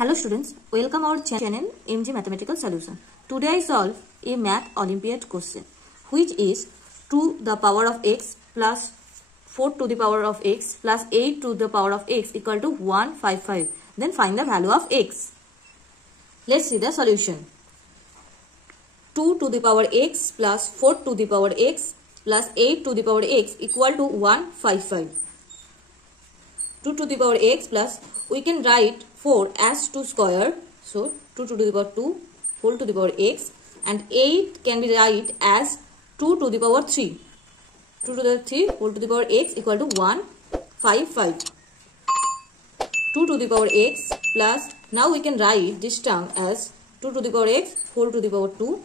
Hello students, welcome our channel MG Mathematical Solution. Today I solve a math Olympiad question which is 2 to the power of x plus 4 to the power of x plus 8 to the power of x equal to 155. Then find the value of x. Let's see the solution. 2 to the power x plus 4 to the power x plus 8 to the power x equal to 155. 2 to the power x plus, we can write 4 as 2 square. So 2 to the power 2 whole to the power x, and 8 can be write as 2 to the power 3. 2 to the 3 whole to the power x equal to 155. 2 to the power x plus, now we can write this term as 2 to the power x whole to the power 2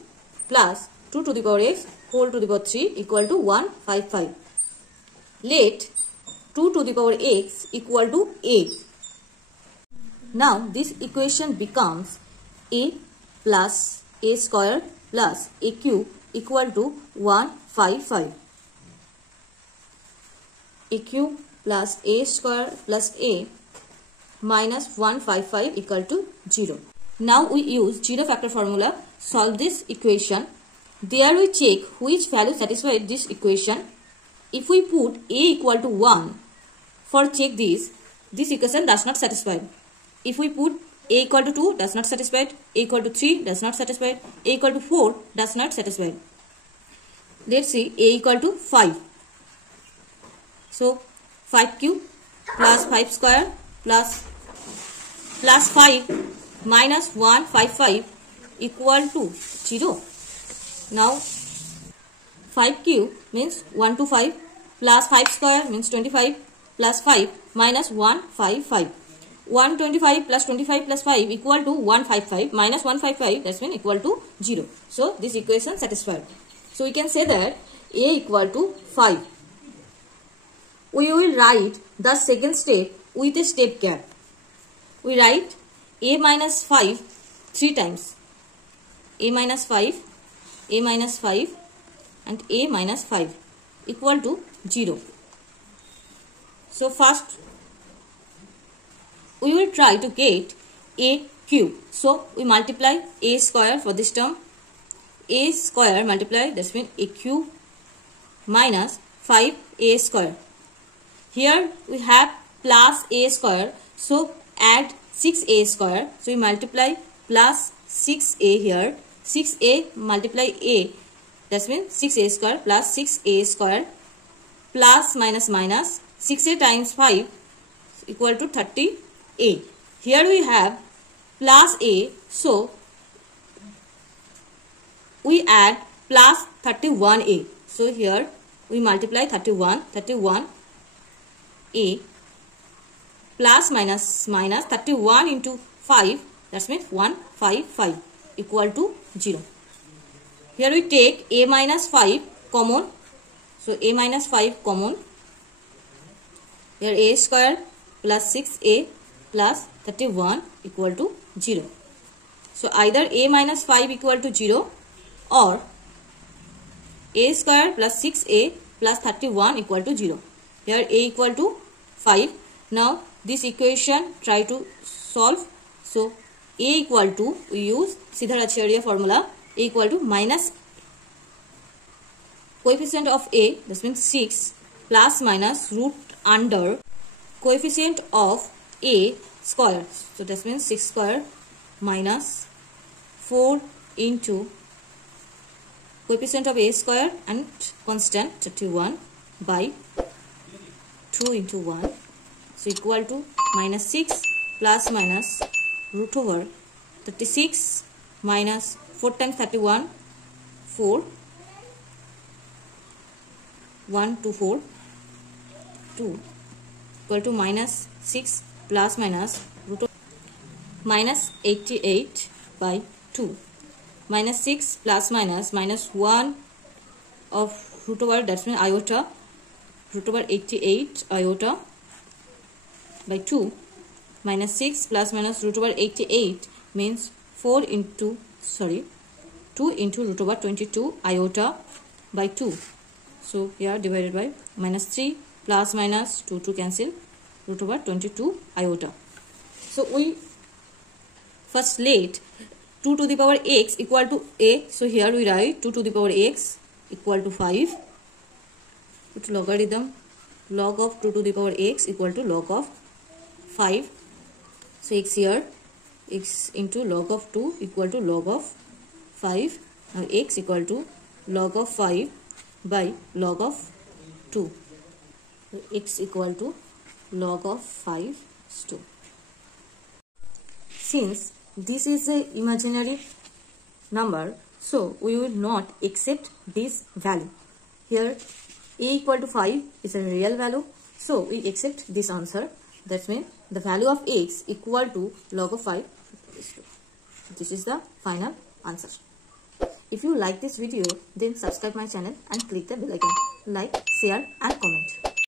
plus 2 to the power x whole to the power 3 equal to 155. Let 2 to the power x equal to a. Now this equation becomes a plus a square plus a cube equal to 155. A cube plus a square plus a minus 155 equal to 0. Now we use zero factor formula, solve this equation. There we check which value satisfies this equation. If we put a equal to 1, for check this equation does not satisfy. If we put a equal to 2, does not satisfy. A equal to 3, does not satisfy. A equal to 4, does not satisfy. Let's see a equal to 5. So 5 cube plus 5 square plus 5 minus 155 equal to 0. Now 5 cube means 125 plus 5 square means 25 plus 5 minus 155. 125 plus 25 plus 5 equal to 155 minus 155, that's mean equal to 0. So this equation satisfied. So we can say that a equal to 5. We will write the second step with a step gap. We write a minus 5 3 times. A minus 5, a minus 5 and a minus 5 equal to 0. So first we will try to get a cube. So we multiply a square for this term. A square multiply, that means a cube minus 5a square. Here we have plus a square. So add 6a square. So we multiply plus 6a here. 6a multiply a. That means 6a square plus 6a square plus minus minus 6a times 5 equal to 30a. Here we have plus a, so we add plus 31a. So here we multiply 31a plus minus 31 into 5, that means 155 equal to 0. Here we take a minus 5 common. So a minus 5 common. Here a square plus 6a plus 31 equal to 0. So either a minus 5 equal to 0 or a square plus 6a plus 31 equal to 0. Here a equal to 5. Now this equation try to solve. So a equal to, we use Siddharacharya formula, a equal to minus coefficient of a, that means 6 plus minus root under coefficient of a square. So that means 6 square minus 4 into coefficient of a square and constant 31 by 2 into 1. So equal to minus 6 plus minus root over 36 minus 4 times 31, 4, 1 to 4, 2 equal to minus 6 plus minus root over minus 88 by 2. Minus 6 plus minus 1 of root over, that's mean iota, root over 88 iota by 2. Minus 6 plus minus root over 88 means 2 into root over 22 iota by 2. So here divided by minus 3 plus minus 2 to cancel, root over 22 iota. So we First let 2 to the power x equal to a. So here we write 2 to the power x equal to 5. Put logarithm log of 2 to the power x equal to log of 5. So x here, x into log of 2 equal to log of 5. Now x equal to log of 5 by log of 2. So x equal to log of 5 is 2. Since this is an imaginary number, so we will not accept this value. Here a equal to 5 is a real value, so we accept this answer. That means the value of x equal to log of 5 is 2. This is the final answer. If you like this video, then subscribe my channel and click the bell icon. Like, share and comment.